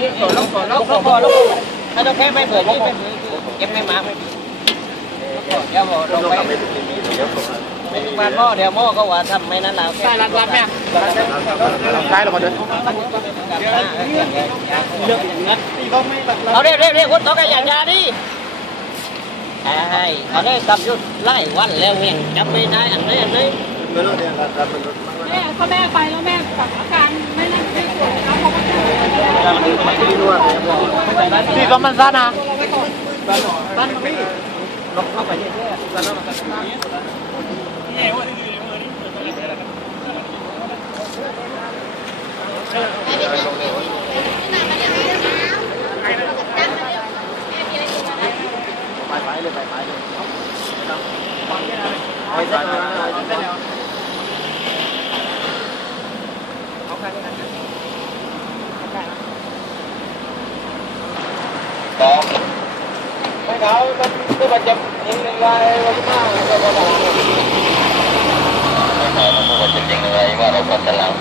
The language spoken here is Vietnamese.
นี่ก่อนลงก่อนลงก่อนลงถ้าต้องแค่ไม่เบื่อที่ไม่เบื่อเก็บไม่มาไม่เดี๋ยวลงไปบ้าหม้อเดี๋ยวหม้อก็ว่าทำไม่นั่นแล้วใช่รัดรัดเนี่ยได้หรอมาเดินเอาเรียกเรียกเรียกคนต้องการอย่างยาดิใช่เขาได้กำยุดไล่วันแล้วเวียงจำไม่ได้อันนี้อันนี้แม่ถ้าแม่ไปแล้วแม่แบบอาการ Thì có mặt ra nào? Tan đi. Nó nó phải như thế. Tan nó là cái Bye bye, bye kau kan itu macam nilai lima kalau macam nilai lima rasa salam.